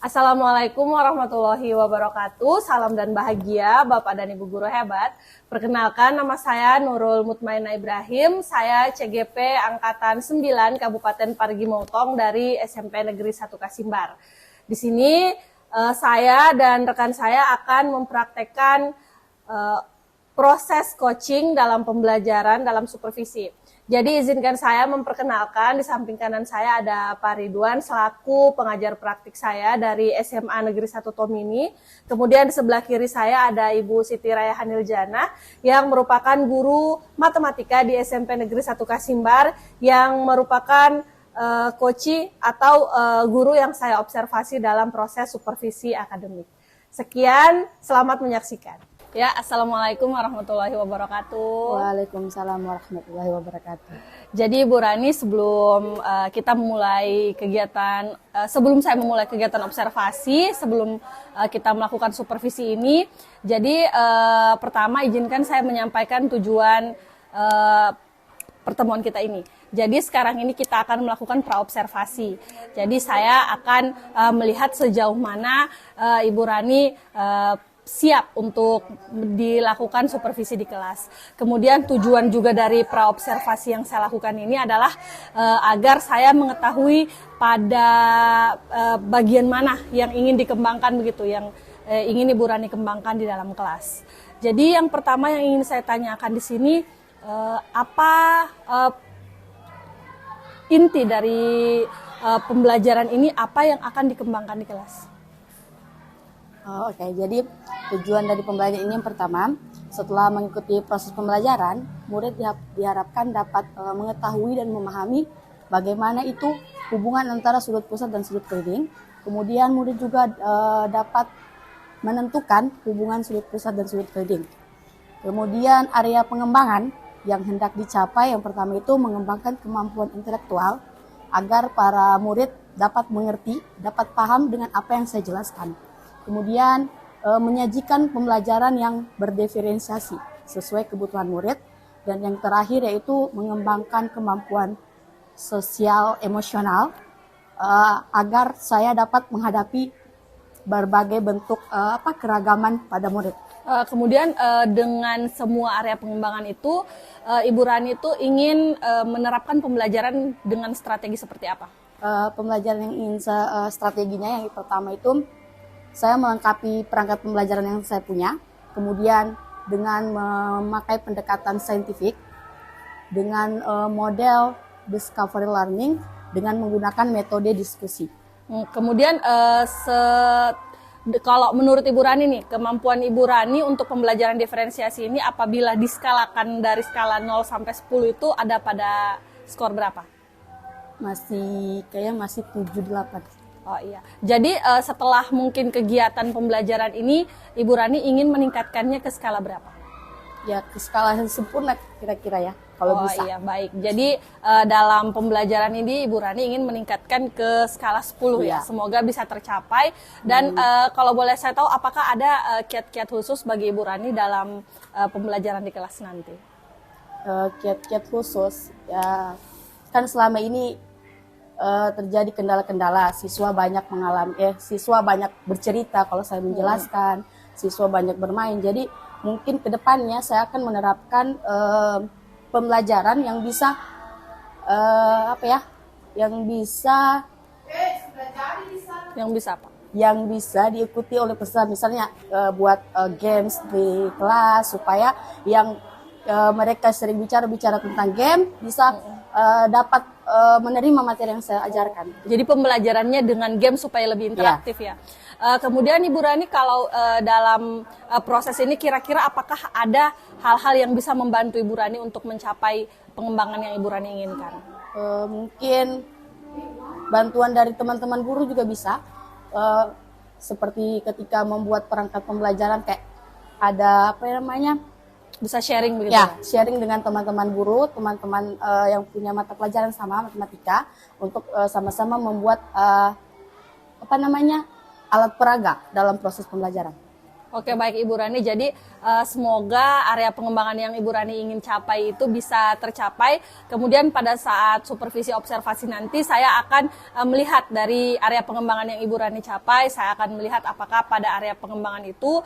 Assalamualaikum warahmatullahi wabarakatuh. Salam dan bahagia Bapak dan Ibu guru hebat. Perkenalkan, nama saya Nurul Mutmainah Ibrahim. Saya CGP Angkatan 9 Kabupaten Parigi Motong dari SMP Negeri 1 Kasimbar. Di sini saya dan rekan saya akan mempraktekkan proses coaching dalam pembelajaran dalam supervisi. Jadi izinkan saya memperkenalkan, di samping kanan saya ada Pak Ridwan selaku pengajar praktik saya dari SMA Negeri 1 Tomini. Kemudian di sebelah kiri saya ada Ibu Siti Rayhan Iljana yang merupakan guru matematika di SMP Negeri 1 Kasimbar yang merupakan coach atau guru yang saya observasi dalam proses supervisi akademik. Sekian, selamat menyaksikan. Ya, Assalamualaikum warahmatullahi wabarakatuh. Waalaikumsalam warahmatullahi wabarakatuh. Jadi Bu Rani, sebelum kita memulai kegiatan, sebelum saya memulai kegiatan observasi, sebelum kita melakukan supervisi ini, jadi pertama izinkan saya menyampaikan tujuan pertemuan kita ini. Jadi sekarang ini kita akan melakukan praobservasi. Jadi saya akan melihat sejauh mana Ibu Rani siap untuk dilakukan supervisi di kelas. Kemudian tujuan juga dari praobservasi yang saya lakukan ini adalah agar saya mengetahui pada bagian mana yang ingin dikembangkan begitu, yang ingin Ibu Rani kembangkan di dalam kelas. Jadi yang pertama yang ingin saya tanyakan di sini, apa inti dari pembelajaran ini, apa yang akan dikembangkan di kelas? Oke, jadi tujuan dari pembelajaran ini yang pertama, setelah mengikuti proses pembelajaran, murid diharapkan dapat mengetahui dan memahami bagaimana itu hubungan antara sudut pusat dan sudut keliling. Kemudian murid juga dapat menentukan hubungan sudut pusat dan sudut keliling. Kemudian area pengembangan yang hendak dicapai yang pertama itu mengembangkan kemampuan intelektual agar para murid dapat mengerti, dapat paham dengan apa yang saya jelaskan. Kemudian menyajikan pembelajaran yang berdiferensiasi sesuai kebutuhan murid. Dan yang terakhir yaitu mengembangkan kemampuan sosial emosional agar saya dapat menghadapi berbagai bentuk keragaman pada murid. Kemudian dengan semua area pengembangan itu, Ibu Rani itu ingin menerapkan pembelajaran dengan strategi seperti apa? Pembelajaran yang ingin strateginya yang pertama itu saya melengkapi perangkat pembelajaran yang saya punya, kemudian dengan memakai pendekatan saintifik, dengan model discovery learning, dengan menggunakan metode diskusi. Kemudian kalau menurut Ibu Rani nih, kemampuan Ibu Rani untuk pembelajaran diferensiasi ini apabila diskalakan dari skala 0 sampai 10 itu ada pada skor berapa? Masih 7-8. Oh iya. Jadi setelah mungkin kegiatan pembelajaran ini, Ibu Rani ingin meningkatkannya ke skala berapa? Ya, ke skala yang sempurna kira-kira ya, kalau bisa. Oh iya, baik. Jadi dalam pembelajaran ini Ibu Rani ingin meningkatkan ke skala 10 ya. Semoga bisa tercapai. Dan kalau boleh saya tahu, apakah ada kiat-kiat khusus bagi Ibu Rani dalam pembelajaran di kelas nanti? Kiat-kiat khusus, ya kan selama ini terjadi kendala-kendala, siswa banyak bercerita kalau saya menjelaskan, siswa banyak bermain. Jadi mungkin kedepannya saya akan menerapkan pembelajaran yang bisa yang bisa diikuti oleh peserta, misalnya buat games di kelas supaya yang mereka sering bicara tentang game bisa dapat menerima materi yang saya ajarkan. Jadi pembelajarannya dengan game supaya lebih interaktif ya. Kemudian Ibu Rani, kalau dalam proses ini kira-kira apakah ada hal-hal yang bisa membantu Ibu Rani untuk mencapai pengembangan yang Ibu Rani inginkan? Mungkin bantuan dari teman-teman guru juga bisa. Seperti ketika membuat perangkat pembelajaran kayak ada bisa sharing begitu ya? Sharing dengan teman-teman guru, teman-teman yang punya mata pelajaran sama matematika untuk sama-sama membuat alat peraga dalam proses pembelajaran. Oke, baik Ibu Rani. Jadi semoga area pengembangan yang Ibu Rani ingin capai itu bisa tercapai. Kemudian pada saat supervisi observasi nanti saya akan melihat dari area pengembangan yang Ibu Rani capai. Saya akan melihat apakah pada area pengembangan itu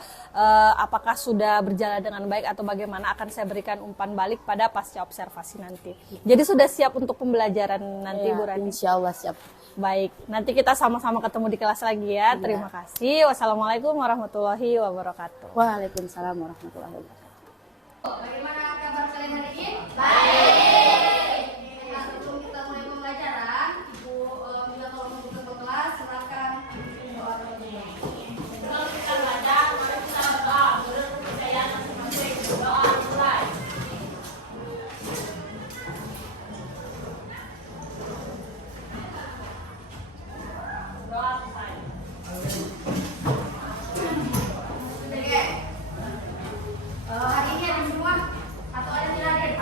apakah sudah berjalan dengan baik atau bagaimana, akan saya berikan umpan balik pada pasca observasi nanti. Jadi sudah siap untuk pembelajaran nanti Ibu Rani? Insya Allah siap. Baik, nanti kita sama-sama ketemu di kelas lagi ya. Terima kasih. Wassalamualaikum warahmatullahi wabarakatuh. Waalaikumsalam warahmatullahi wabarakatuh. Bagaimana kabar kalian hari ini? Baik. Nah, sebelum kita mulai pembelajaran, Ibu minta tolong untuk ketua kelas silakan doa dulu. Kalau kita belajar, mari kita berdoa. Menurut kepercayaan masing-masing, doa mulai. Doa selesai. Oke. Hari ini ada semua atau ada yang tidak hadir?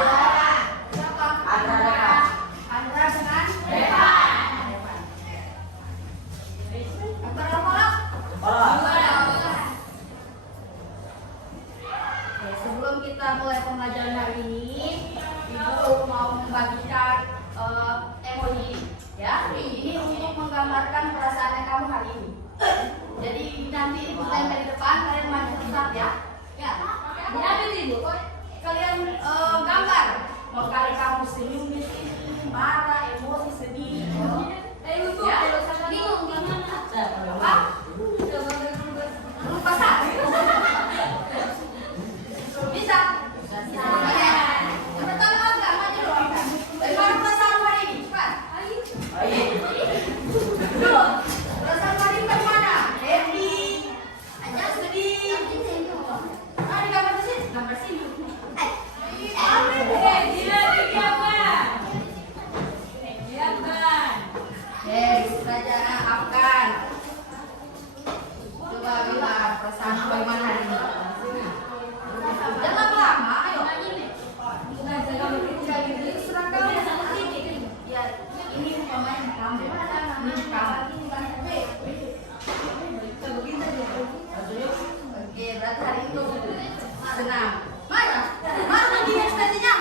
Ada. Siapa? Andra. Andra dengan Devan. Antara Polok? Polok. Sebelum kita mulai pembelajaran hari ini, Ibu mau membagikan emoji, ya. Ini untuk menggambarkan perasaan kamu hari ini. Jadi nanti Ibu tempel di depan, kalian maju besar ya. Ya, diambil Ibu. Kalian gambar. Mau kali kamu senyum di sini, marah, emosi, sedih. Ibu, ya. Bingung gimana? Apa? Lupa sah. Bisa? Oke. Yang pertama angkat, maju dulu. Bagaimana perasaan hari ini? Cepat. Dulu. Perasaan hari ini bagaimana? Happy. Aja sedih. Di gambar sini. Gambar sini. Saja maafkan. Coba bilang perasaan bagaimana hari ini? Jangan lama, ayo. Serang kamu. Ya, ini umpamanya kamu. Ini kamu. Oke, berarti hari itu senang. Marah? Marah lagi ekstasinya?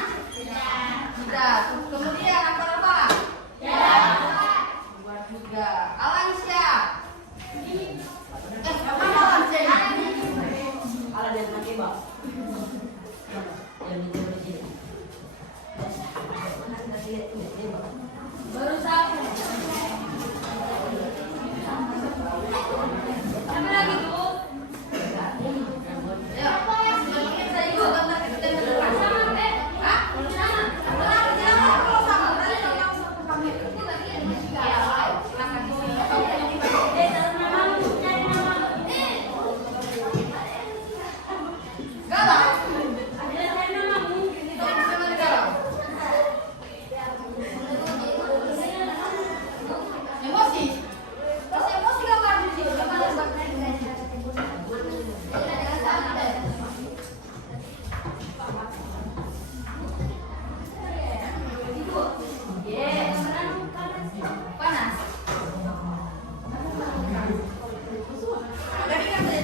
Tidak. Kemudian apa? Buat juga. Alan siap. Mana Alan siap? Alan dan nanti bang. Baru satu. Apa lagi tuh? Ya, mungkin saya juga gambar kita depan. Hah? Kalau sama, berarti kalau sama kamu itu ya, silakan. Galau. Emosi. Terus emosi gambar di sini. Panas. Jadi kan saya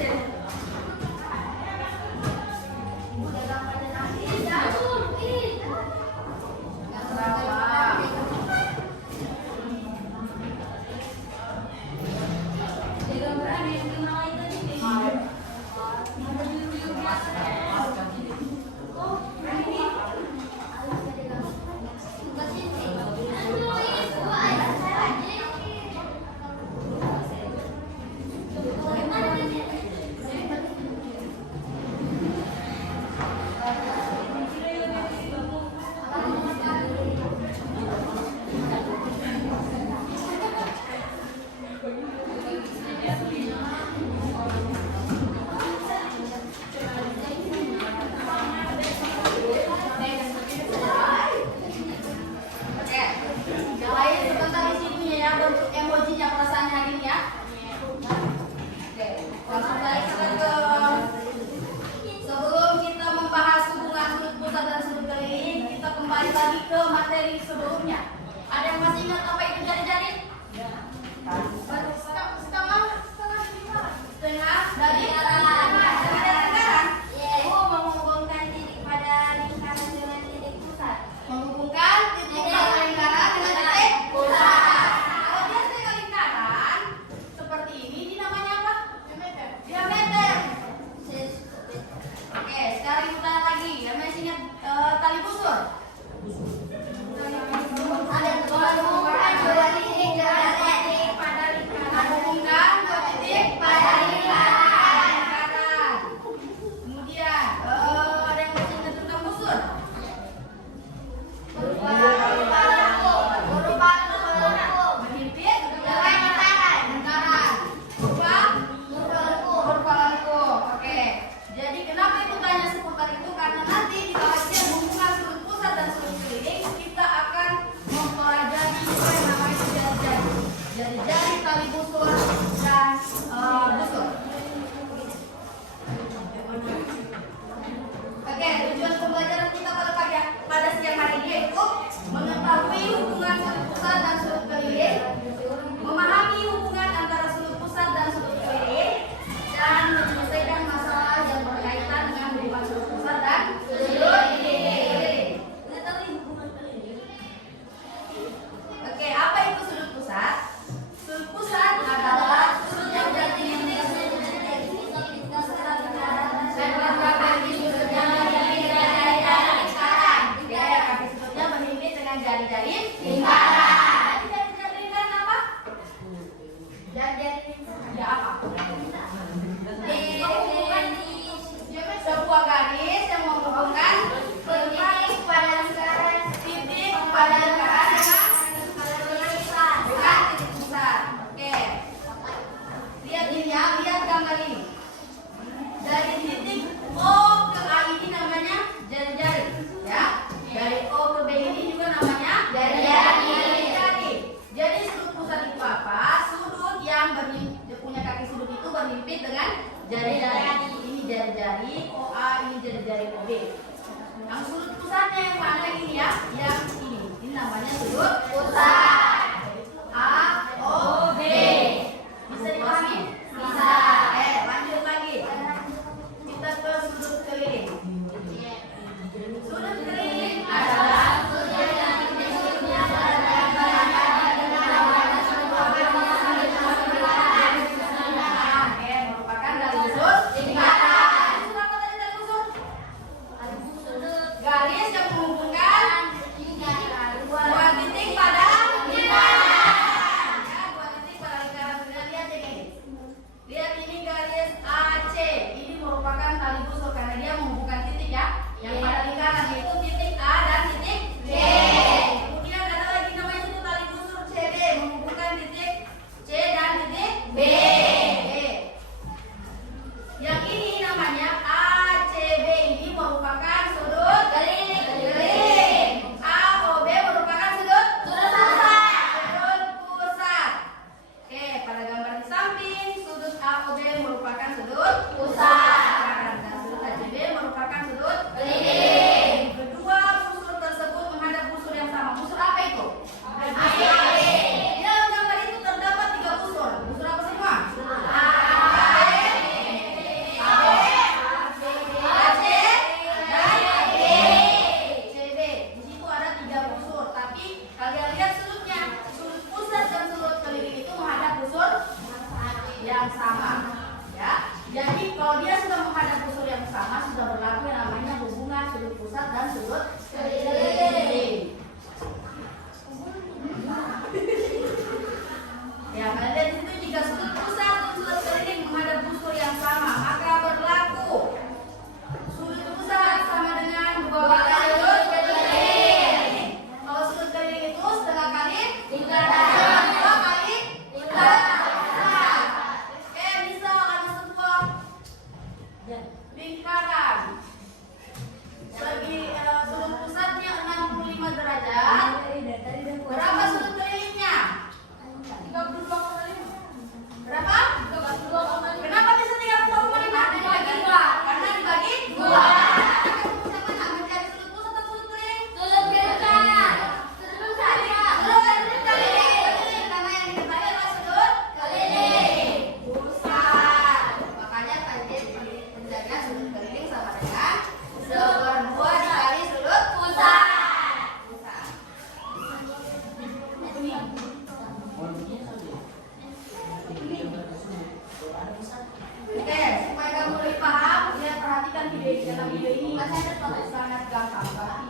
setengah dari arah garis yang menghubungkan dua titik pada lingkaran. Ya, dua titik pada lingkaran. Lihat ini. Lihat ini garis AC. Ini merupakan tali busur karena dia menghubungkan titik ya. Yang pada lingkaran yaitu titik A dan titik B. Kemudian ada lagi namanya itu tali busur CD menghubungkan titik C dan titik B. Yang ini namanya ACB, ini merupakan sudut keliling. AOB merupakan sudut pusat. Oke, pada gambar di samping sudut AOB merupakan sudut pusat dan sudut ACB merupakan sudut keliling. Kedua busur tersebut menghadap busur yang sama. Busur apa itu? Di dalam gambar itu terdapat 3 busur. Busur apa semua? Yang sama ya. Jadi kalau dia sudah menghadap busur yang sama sudah berlaku yang namanya hubungan sudut pusat dan sudut keliling. Ya, kalian lihat itu jika sudut pusat dan sudut keliling menghadap busur yang sama maka berlaku sudut pusat sama dengan 2 kali sudut keliling. Kalau sudut keliling itu setengah kali lingkaran, 2 kali lingkaran. Lingkaran segi sudut pusatnya 65 derajat. Berapa sudut kelilingnya? 32,5. Berapa? 32,5. Kenapa bisa 32,5? Dibagi 2. Karena dibagi 2. Menjadi sudut pusat atau sudut keliling? Sudut keliling. Sudut keliling. Karena yang diketahui adalah sudut keliling. Pusat. Makanya tadi menjaga sudut keliling sama dengan seper 2 dikali sudut pusat. Oke, supaya kamu lebih paham, lihat perhatikan video ini. Dalam video ini sangat gampang banget.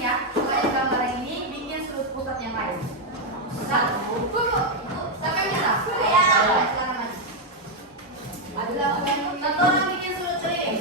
ini ya, supaya gambar ini bikin sudut pusat yang lain. Satu, sampai bisa. Silakan maju. Satu orang bikin sudut kering.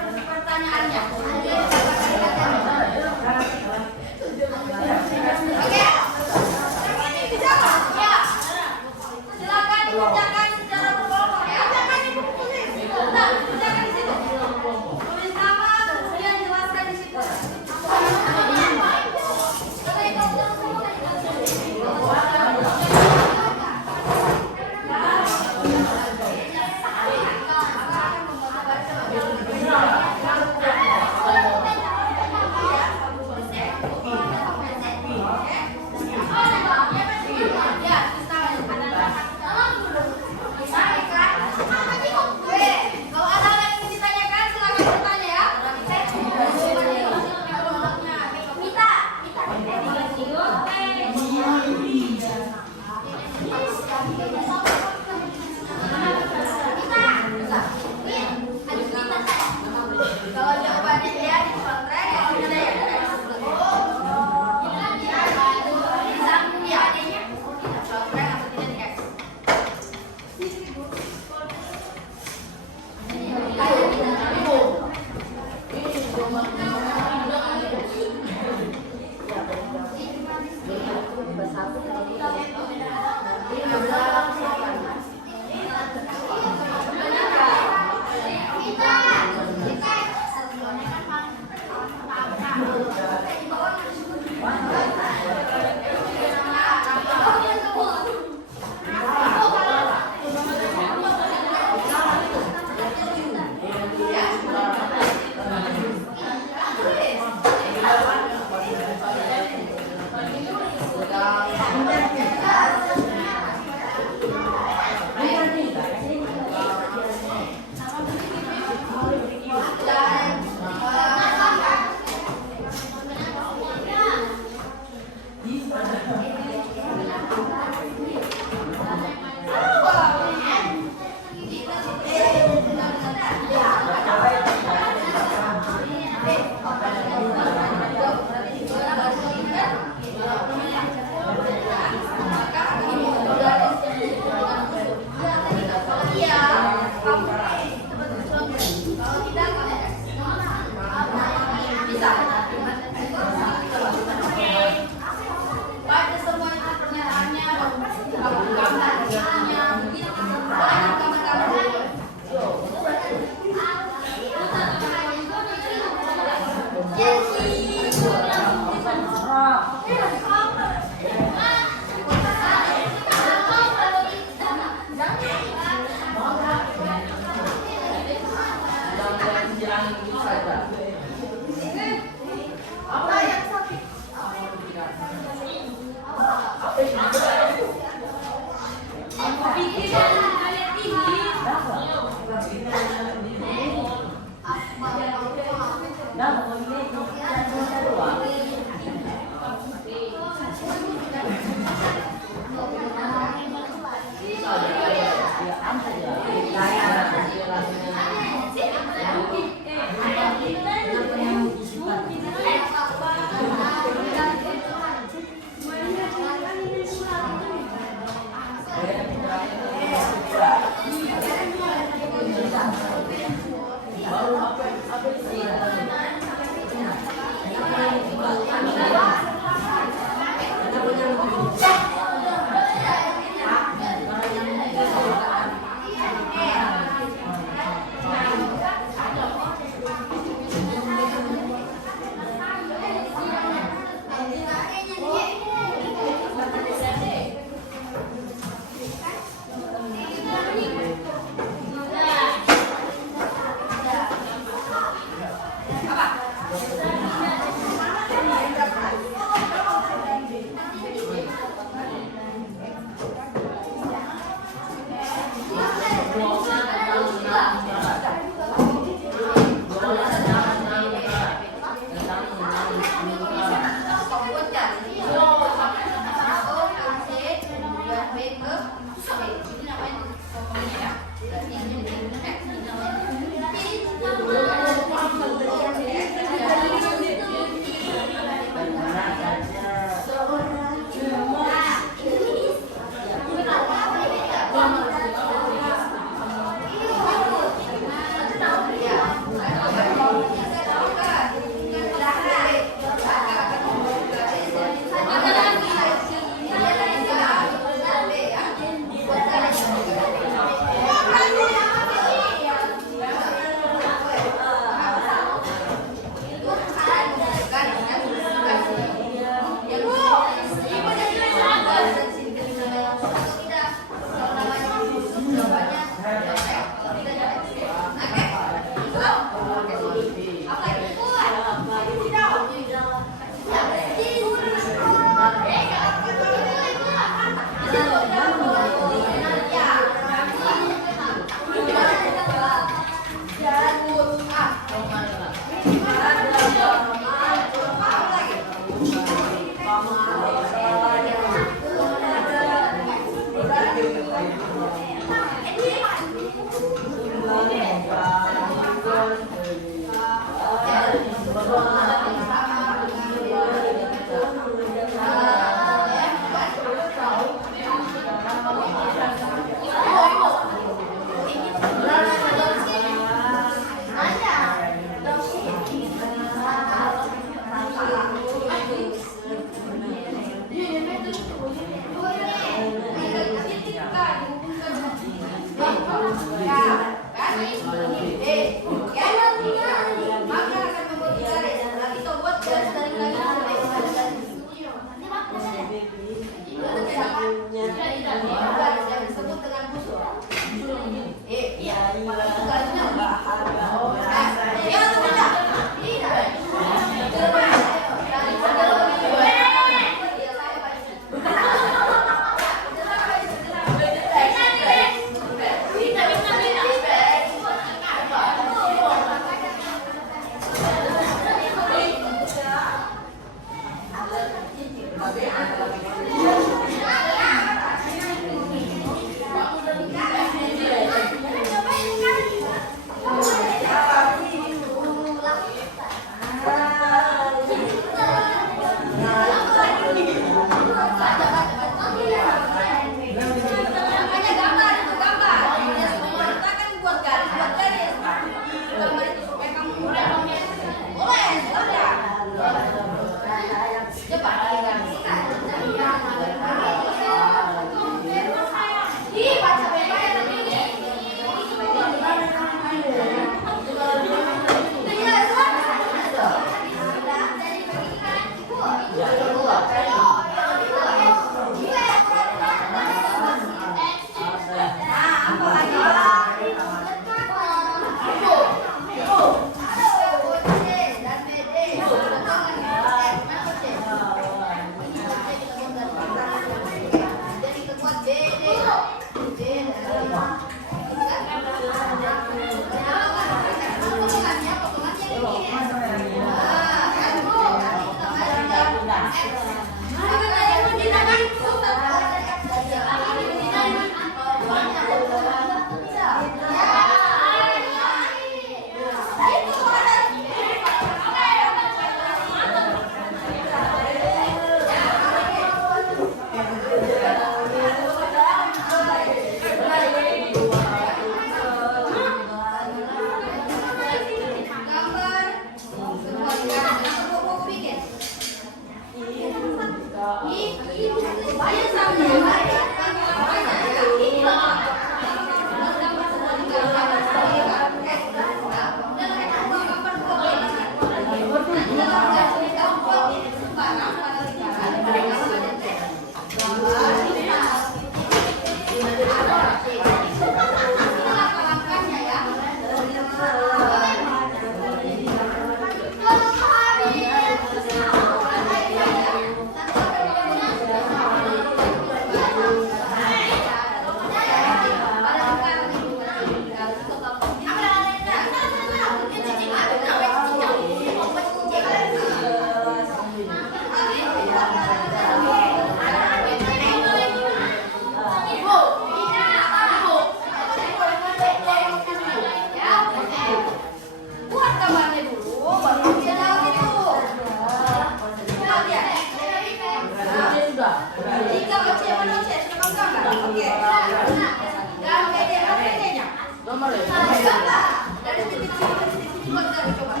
Dari titik sini ke titik sini buat dari coba.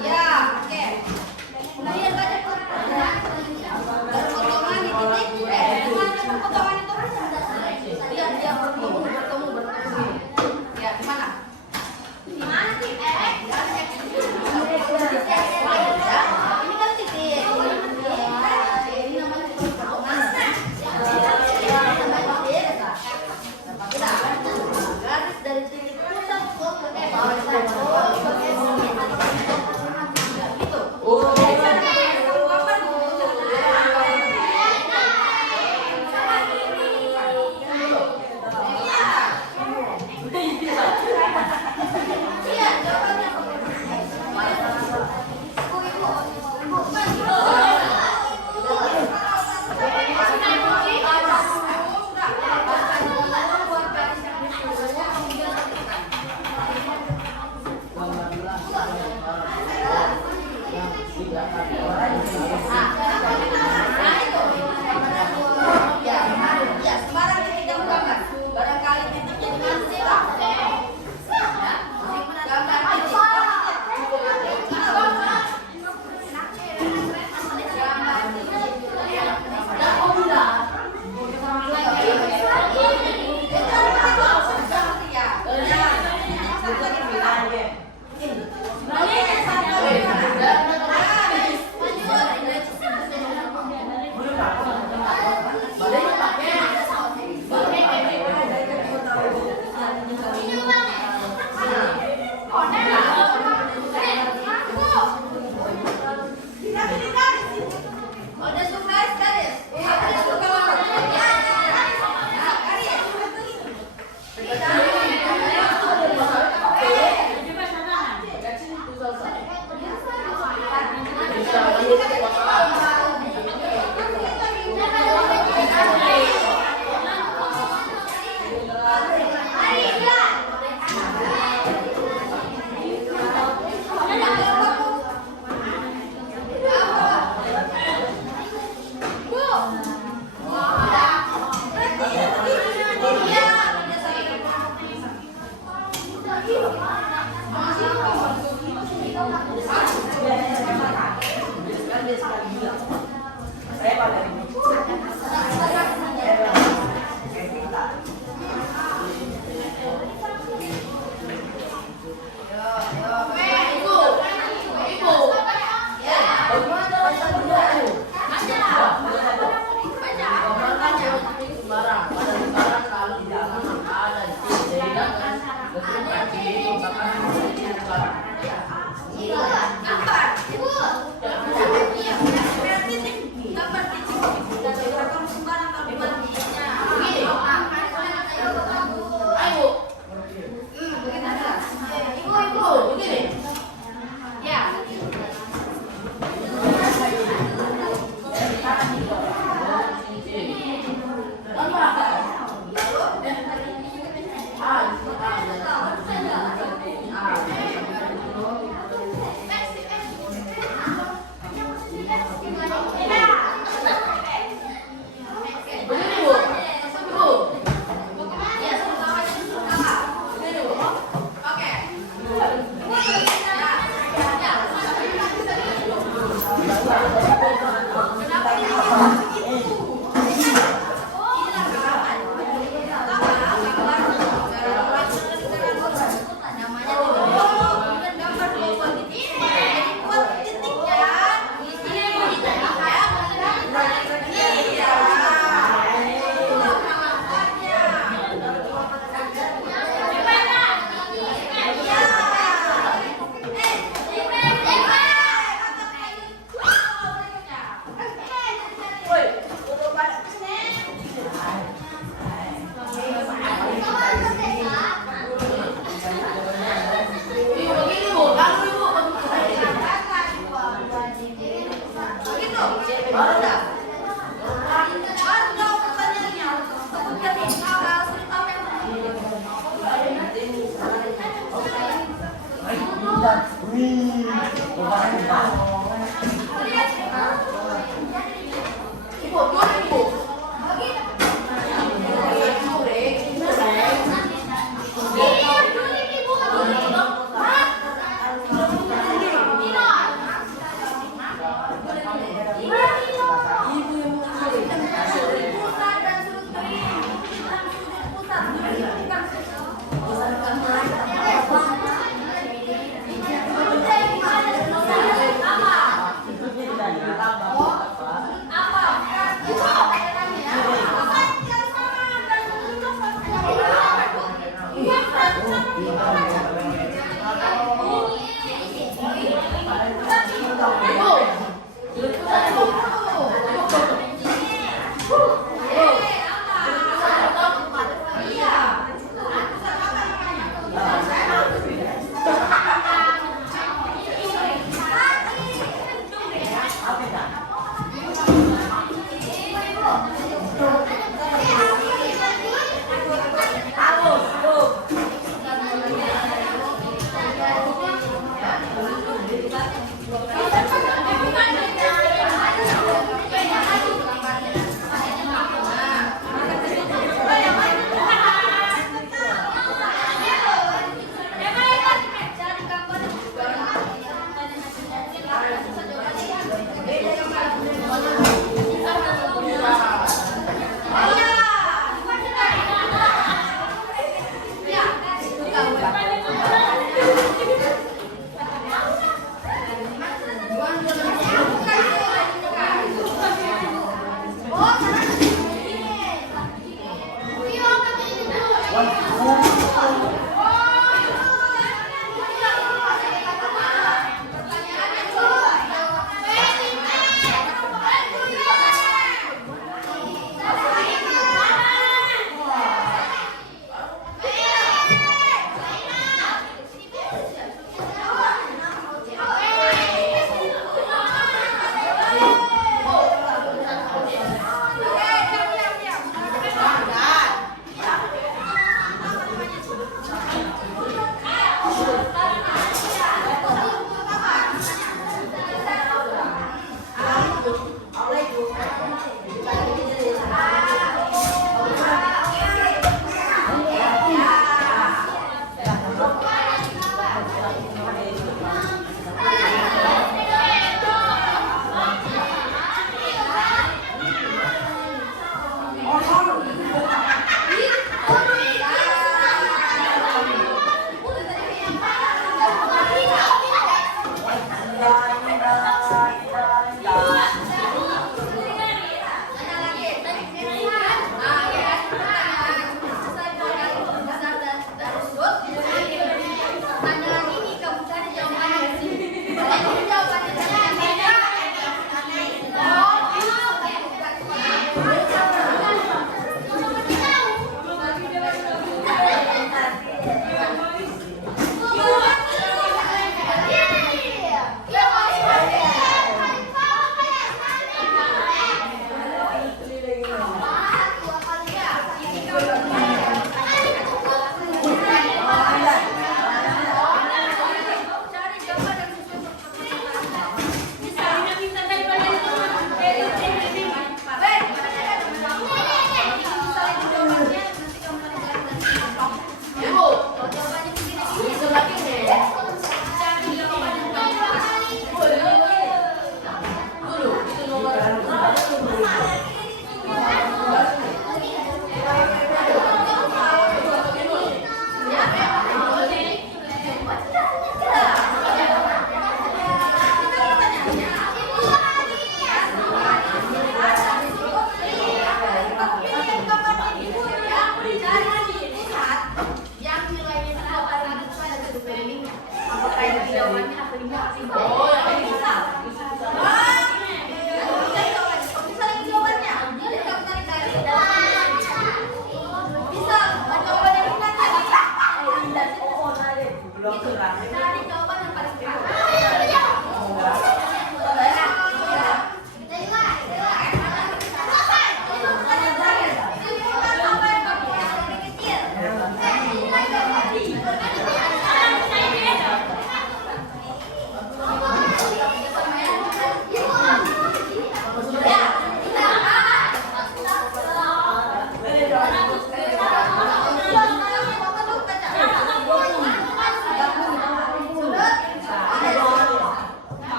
Ya, oke. Kemudian baca potongan di titik. Potongan itu dia bertemu. Ya, di mana? Di mana sih? Ini kan titik. Ini namanya potongan. Garis dari titik pusat ke gitu. Ya, sembarang titik kamu gambar. Barangkali titiknya di mana sih, Pak? Ya, gambar titik.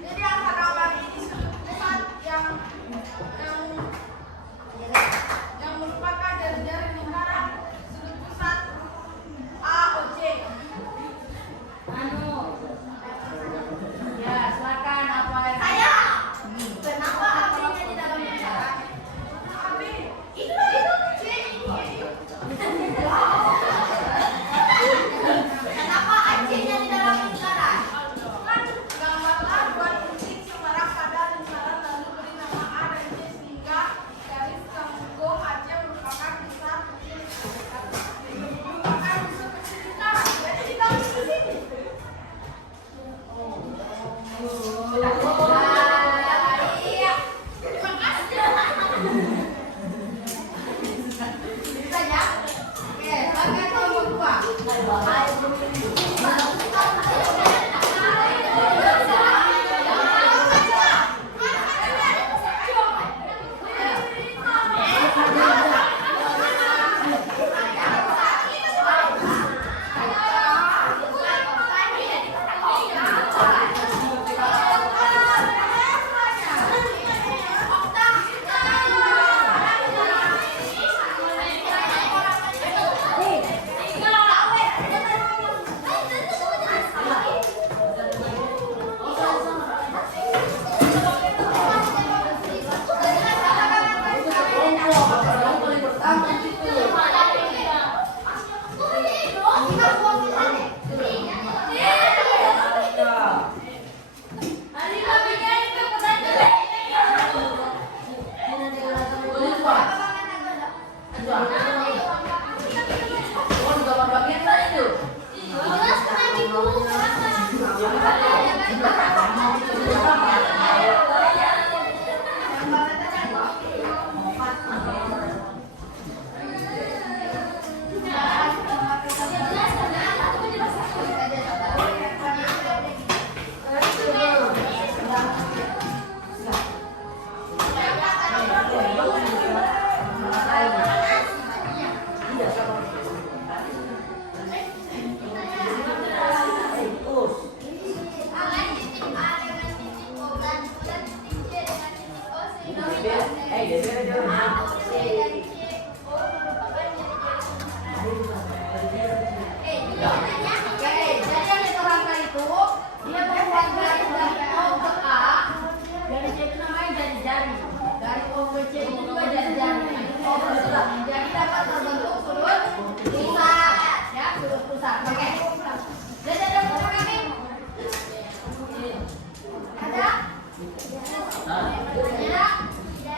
Jadi angka gambar ini sudut pusat yang merupakan jari-jari lingkaran sudut pusat AOC. Ya, silakan apa yang saya. Kenapa apinya di dalam lingkaran? Api itu C ini. Kenapa AC-nya di dalam lingkaran? Kan gambarlah buat titik semarang pada lingkaran lalu beri nama A dan C sehingga garis penghubung AC merupakan pusat kecil merupakan pusat kecil lingkaran. Jadi di dalam sini. Iya. Terima kasih. Bisa ya? Oke, silakan nomor 2.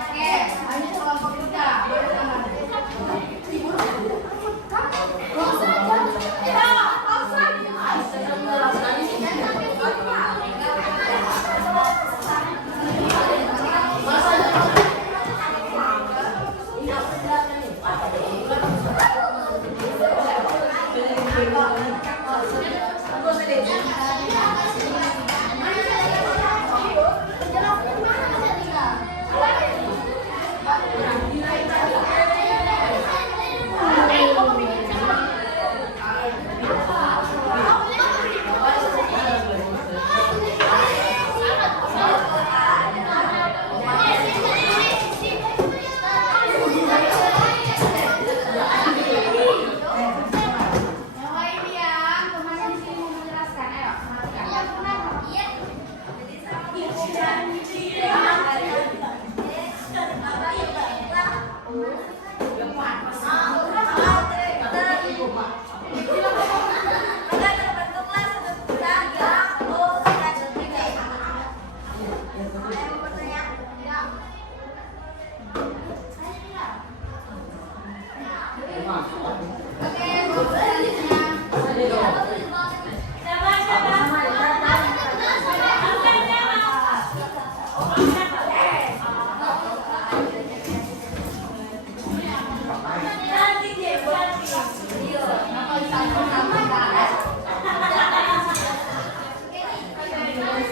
Oke, ini kelompok 3.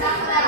Nah,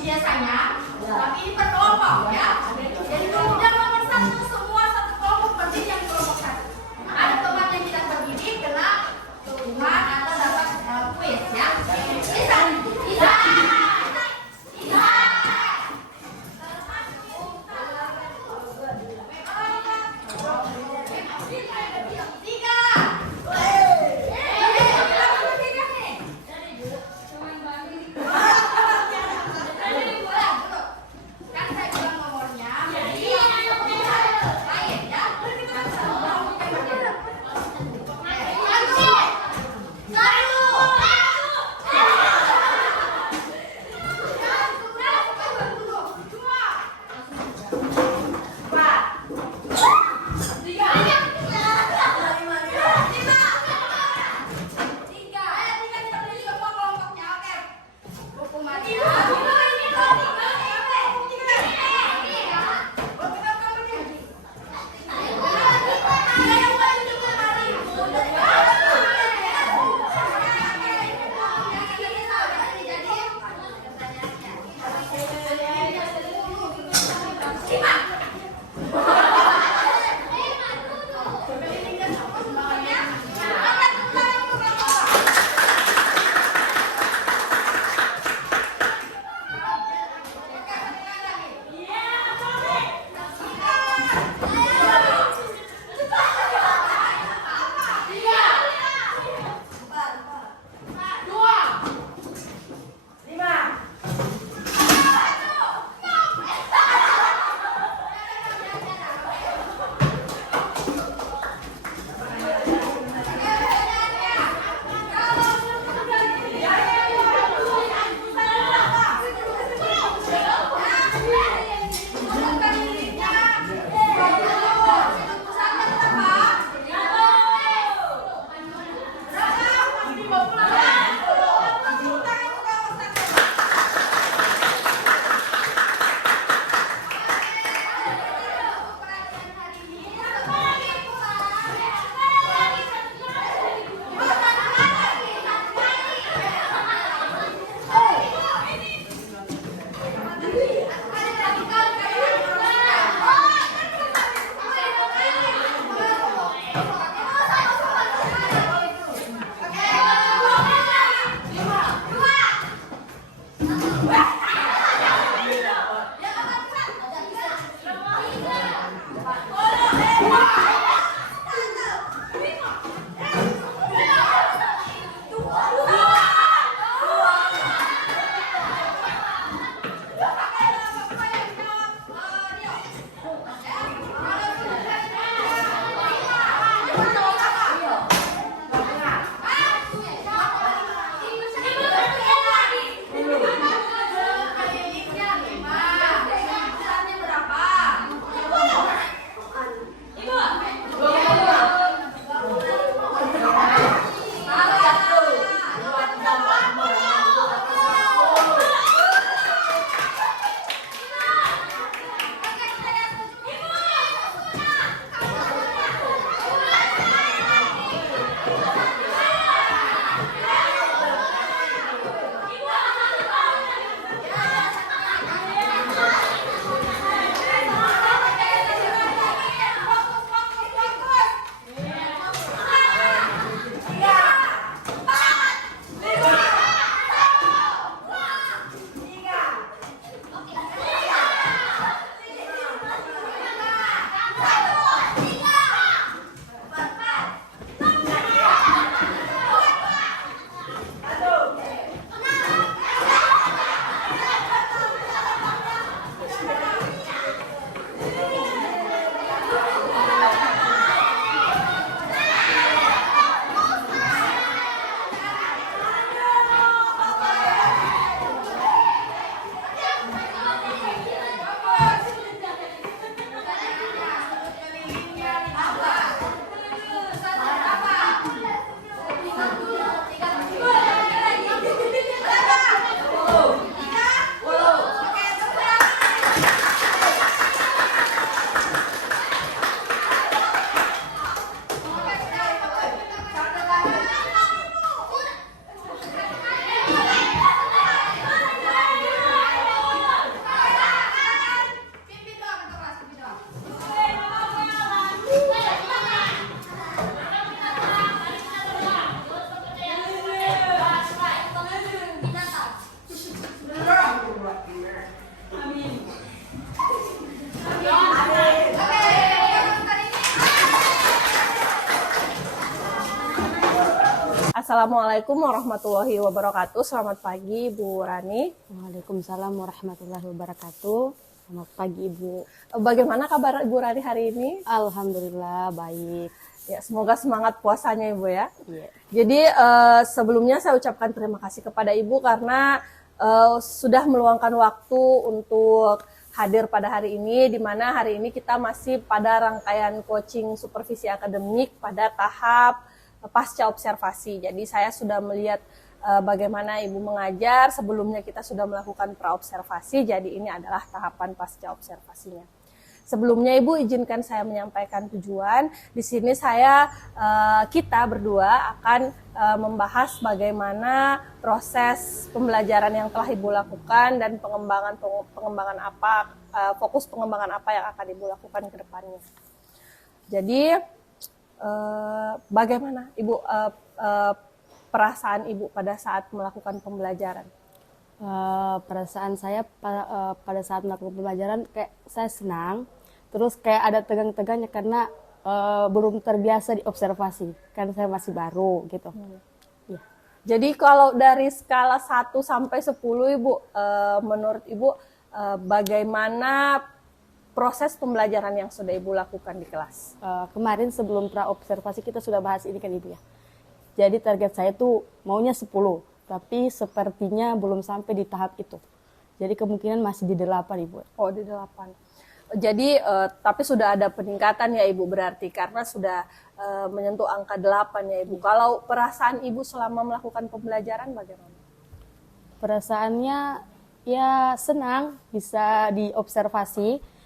biasanya, tapi ini per kelompok ya. Jadi kemudian nomor 1 semua satu kelompok berdiri yang kelompok 1. Ada teman yang tidak berdiri kena hukuman atau dapat kuis ya. Bisa, bisa. Assalamualaikum warahmatullahi wabarakatuh. Selamat pagi Ibu Rani. Waalaikumsalam warahmatullahi wabarakatuh. Selamat pagi Ibu. Bagaimana kabar Ibu Rani hari ini? Alhamdulillah baik. Ya, semoga semangat puasanya Ibu ya. Iya. Jadi sebelumnya saya ucapkan terima kasih kepada Ibu karena sudah meluangkan waktu untuk hadir pada hari ini, di mana hari ini kita masih pada rangkaian coaching supervisi akademik pada tahap pasca observasi. Jadi saya sudah melihat bagaimana Ibu mengajar, sebelumnya kita sudah melakukan praobservasi, jadi ini adalah tahapan pasca observasinya. Sebelumnya Ibu izinkan saya menyampaikan tujuan. Di sini kita berdua akan membahas bagaimana proses pembelajaran yang telah Ibu lakukan dan fokus pengembangan apa yang akan Ibu lakukan ke depannya. Jadi bagaimana Ibu perasaan Ibu pada saat melakukan pembelajaran? Perasaan saya pada saat melakukan pembelajaran kayak saya senang, terus kayak ada tegang-tegangnya karena belum terbiasa di observasi, kan saya masih baru gitu. Ya. Jadi kalau dari skala 1 sampai 10 Ibu, menurut Ibu bagaimana proses pembelajaran yang sudah Ibu lakukan di kelas? Kemarin sebelum praobservasi kita sudah bahas ini kan Ibu ya. Jadi target saya tuh maunya 10, tapi sepertinya belum sampai di tahap itu. Jadi kemungkinan masih di 8 Ibu. Oh, di 8. Jadi tapi sudah ada peningkatan ya Ibu berarti karena sudah menyentuh angka 8 ya Ibu. Kalau perasaan Ibu selama melakukan pembelajaran bagaimana? Perasaannya ya senang bisa diobservasi,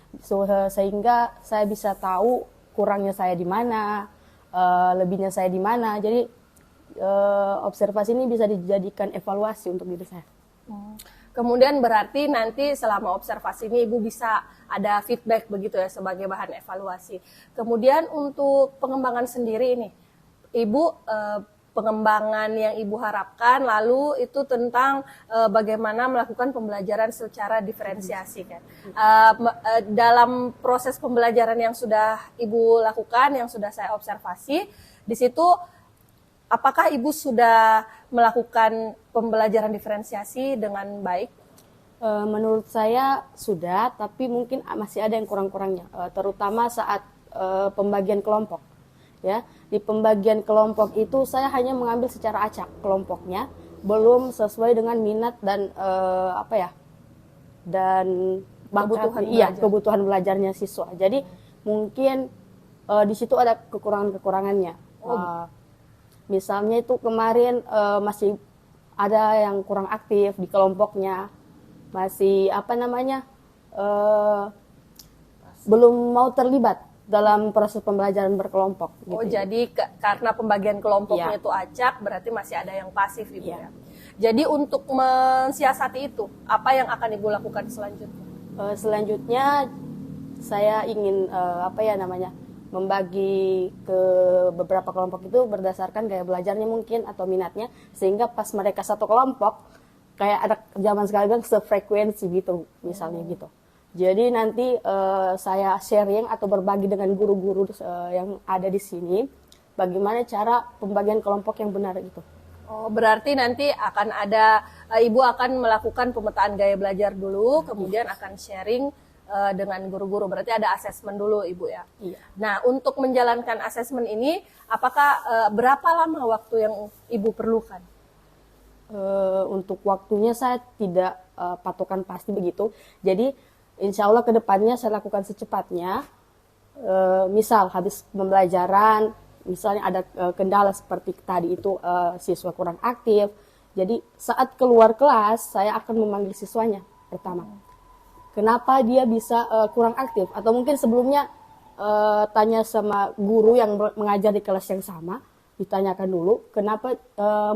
sehingga saya bisa tahu kurangnya saya di mana, lebihnya saya di mana. Jadi observasi ini bisa dijadikan evaluasi untuk diri saya. Kemudian berarti nanti selama observasi ini Ibu bisa ada feedback begitu ya sebagai bahan evaluasi. Kemudian untuk pengembangan sendiri ini, Ibu pengembangan yang Ibu harapkan lalu itu tentang bagaimana melakukan pembelajaran secara diferensiasi kan. Dalam proses pembelajaran yang sudah Ibu lakukan, yang sudah saya observasi, di situ apakah Ibu sudah melakukan pembelajaran diferensiasi dengan baik? Menurut saya sudah, tapi mungkin masih ada yang kurang-kurangnya, terutama saat pembagian kelompok. Ya, di pembagian kelompok itu saya hanya mengambil secara acak kelompoknya, belum sesuai dengan minat dan kebutuhan belajarnya siswa. Jadi mungkin di situ ada kekurangannya. Misalnya itu kemarin masih ada yang kurang aktif di kelompoknya, masih belum mau terlibat dalam proses pembelajaran berkelompok. Oh, gitu. Jadi karena pembagian kelompoknya Ya. itu acak, berarti masih ada yang pasif Ibu ya. Jadi untuk mensiasati itu, apa yang akan Ibu lakukan selanjutnya? Selanjutnya saya ingin membagi ke beberapa kelompok itu berdasarkan gaya belajarnya mungkin atau minatnya, sehingga pas mereka satu kelompok kayak ada zaman sekarang sefrekuensi gitu misalnya gitu. Jadi nanti saya sharing atau berbagi dengan guru-guru yang ada di sini bagaimana cara pembagian kelompok yang benar gitu. Oh, berarti nanti akan ada Ibu akan melakukan pemetaan gaya belajar dulu, kemudian akan sharing dengan guru-guru. Berarti ada asesmen dulu Ibu ya. Iya. Nah, untuk menjalankan asesmen ini, apakah berapa lama waktu yang Ibu perlukan? Untuk waktunya saya tidak patokan pasti begitu. Jadi insya Allah kedepannya saya lakukan secepatnya. Misal habis pembelajaran, misalnya ada kendala seperti tadi itu siswa kurang aktif. Jadi saat keluar kelas saya akan memanggil siswanya pertama. Kenapa dia bisa kurang aktif? Atau mungkin sebelumnya tanya sama guru yang mengajar di kelas yang sama, ditanyakan dulu kenapa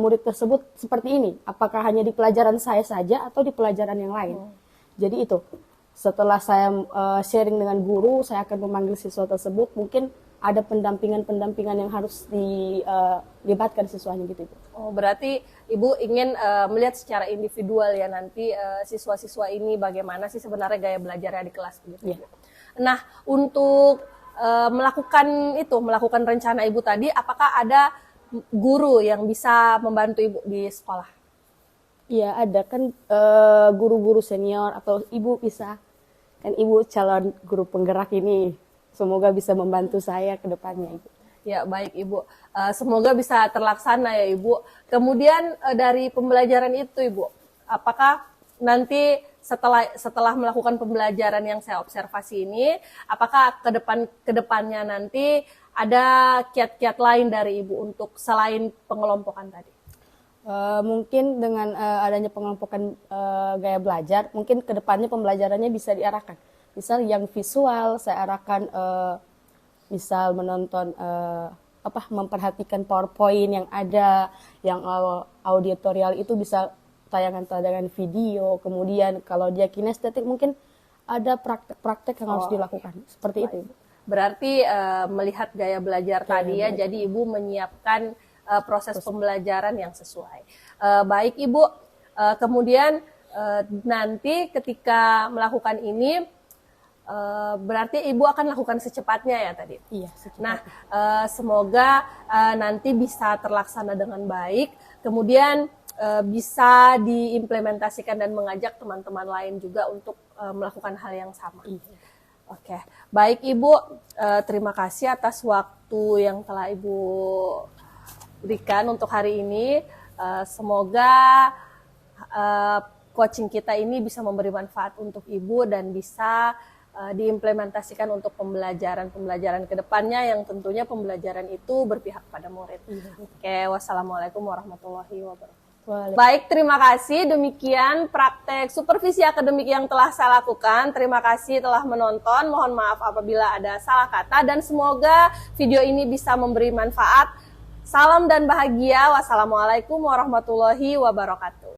murid tersebut seperti ini. Apakah hanya di pelajaran saya saja atau di pelajaran yang lain? Jadi itu. Setelah saya sharing dengan guru, saya akan memanggil siswa tersebut. Mungkin ada pendampingan yang harus dilibatkan siswanya gitu. Oh, berarti Ibu ingin melihat secara individual ya nanti siswa-siswa ini bagaimana sih sebenarnya gaya belajarnya di kelas begitu. Yeah. Nah, untuk melakukan rencana Ibu tadi, apakah ada guru yang bisa membantu Ibu di sekolah? Iya, ada kan guru-guru senior atau ibu bisa. Kan ibu calon guru penggerak ini. Semoga bisa membantu saya ke depannya, Ibu. Ya, baik Ibu. Semoga bisa terlaksana ya Ibu. Kemudian dari pembelajaran itu Ibu, apakah nanti setelah melakukan pembelajaran yang saya observasi ini, apakah ke depannya nanti ada kiat-kiat lain dari Ibu untuk selain pengelompokan tadi? Mungkin dengan adanya pengelompokan gaya belajar, mungkin ke depannya pembelajarannya bisa diarahkan. Misal yang visual, saya arahkan misal menonton memperhatikan PowerPoint yang ada, yang auditorial itu bisa tayangan-tayangan video. Kemudian kalau dia kinestetik mungkin ada praktek-praktek yang harus dilakukan. Seperti itu. Berarti melihat gaya belajar tadi ya, jadi Ibu menyiapkan proses pembelajaran yang sesuai. Baik Ibu, kemudian nanti ketika melakukan ini, berarti Ibu akan lakukan secepatnya ya tadi? Iya, secepatnya. Nah, semoga nanti bisa terlaksana dengan baik, kemudian bisa diimplementasikan dan mengajak teman-teman lain juga untuk melakukan hal yang sama. Oke, baik Ibu, terima kasih atas waktu yang telah Ibu berikan untuk hari ini. Semoga coaching kita ini bisa memberi manfaat untuk Ibu dan bisa diimplementasikan untuk pembelajaran ke depannya yang tentunya pembelajaran itu berpihak pada murid. Oke, wassalamualaikum warahmatullahi wabarakatuh. Baik, terima kasih. Demikian praktek supervisi akademik yang telah saya lakukan. Terima kasih telah menonton. Mohon maaf apabila ada salah kata dan semoga video ini bisa memberi manfaat. Salam dan bahagia. Wassalamualaikum warahmatullahi wabarakatuh.